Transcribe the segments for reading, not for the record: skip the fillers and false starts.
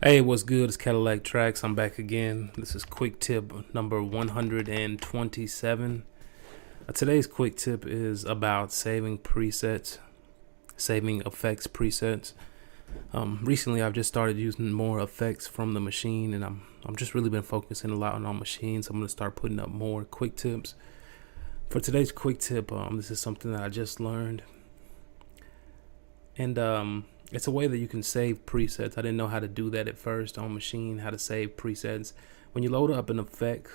Hey, what's good? It's Cadillaktrackz. I'm back again. This is quick tip number 127. Today's quick tip is about saving presets, saving effects presets. Recently, I've just started using more effects from the machine, and I'm just really been focusing a lot on machines. So I'm gonna start putting up more quick tips. For today's quick tip, this is something that I just learned, and it's a way that you can save presets. I didn't know how to do that at first on machine, how to save presets. When you load up an effect,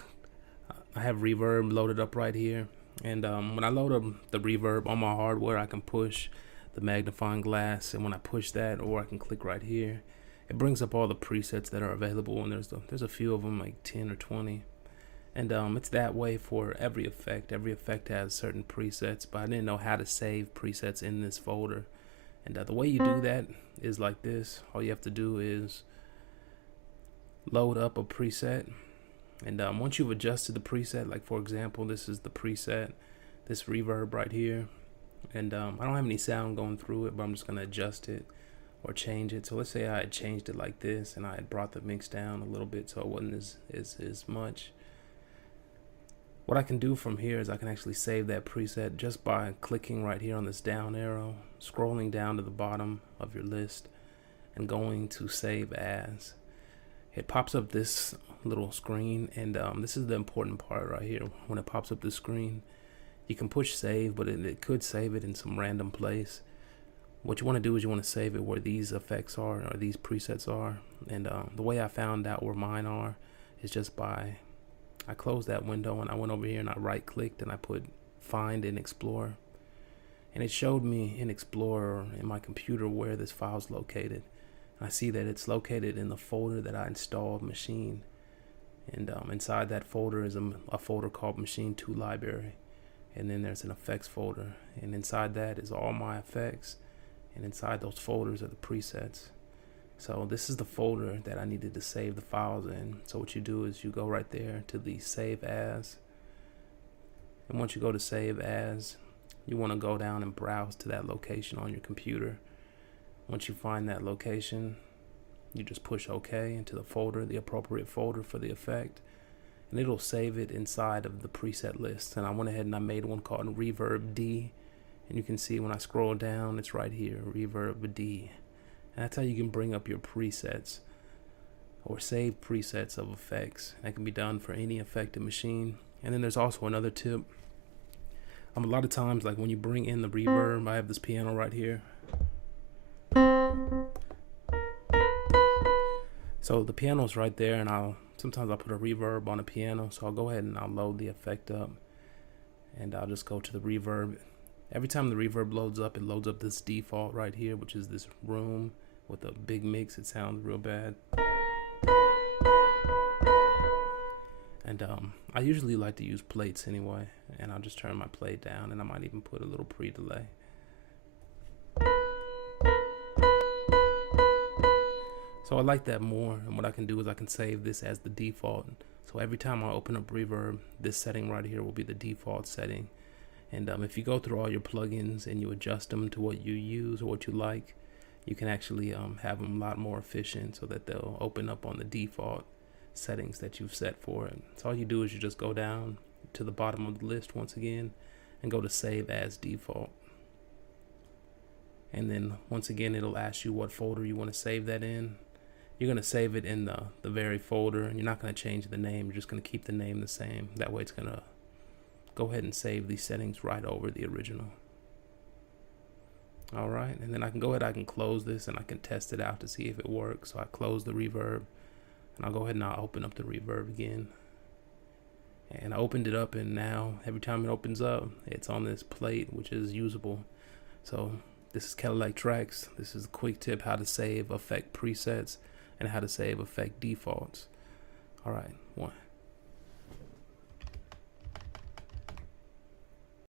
I have reverb loaded up right here. And when I load up the reverb on my hardware, I can push the magnifying glass. And when I push that, or I can click right here, it brings up all the presets that are available. And there's a few of them, like 10 or 20. And it's that way for every effect. Every effect has certain presets, but I didn't know how to save presets in this folder. And the way you do that is like this. All you have to do is load up a preset. And once you've adjusted the preset, like for example, this is the preset, this reverb right here. And I don't have any sound going through it, but I'm just going to adjust it or change it. So let's say I had changed it like this, and I had brought the mix down a little bit so it wasn't as much. What I can do from here is I can actually save that preset just by clicking right here on this down arrow, scrolling down to the bottom of your list, and going to save as. It pops up this little screen, and this is the important part right here. When it pops up this screen, you can push save, but it could save it in some random place. What you want to do is you want to save it where these effects are, or these presets are. And the way I found out where mine are is just by I closed that window and I went over here and I right clicked and I put find in Explorer, and it showed me in Explorer in my computer where this file is located. And I see that it's located in the folder that I installed machine, and inside that folder is a folder called Machine 2 Library, and then there's an effects folder, and inside that is all my effects, and inside those folders are the presets. So this is the folder that I needed to save the files in. So what you do is you go right there to the save as, and once you go to save as, you want to go down and browse to that location on your computer. Once you find that location, you just push OK into the folder, the appropriate folder for the effect, and it'll save it inside of the preset list. And I went ahead and I made one called Reverb D, and you can see when I scroll down, it's right here, Reverb D. And that's how you can bring up your presets or save presets of effects. That can be done for any effective machine. And then there's also another tip. A lot of times, like when you bring in the reverb, I have this piano right here. So the piano's right there, and sometimes I'll put a reverb on a piano. So I'll go ahead and I'll load the effect up, and I'll just go to the reverb. Every time the reverb loads up, it loads up this default right here, which is this room with a big mix. It sounds real bad. And I usually like to use plates anyway, and I'll just turn my plate down, and I might even put a little pre-delay. So I like that more, and what I can do is I can save this as the default. So every time I open up reverb, this setting right here will be the default setting. And if you go through all your plugins and you adjust them to what you use or what you like, you can actually have them a lot more efficient so that they'll open up on the default settings that you've set for it. So all you do is you just go down to the bottom of the list once again and go to save as default. And then once again, it'll ask you what folder you want to save that in. You're going to save it in the very folder, and you're not going to change the name. You're just going to keep the name the same. That way it's going to go ahead and save these settings right over the original. Alright, and then I can close this and I can test it out to see if it works. So I close the reverb, and I'll go ahead and I'll open up the reverb again. And I opened it up, and now every time it opens up, it's on this plate, which is usable. So this is Cadillaktrackz. This is a quick tip how to save effect presets and how to save effect defaults. Alright, one.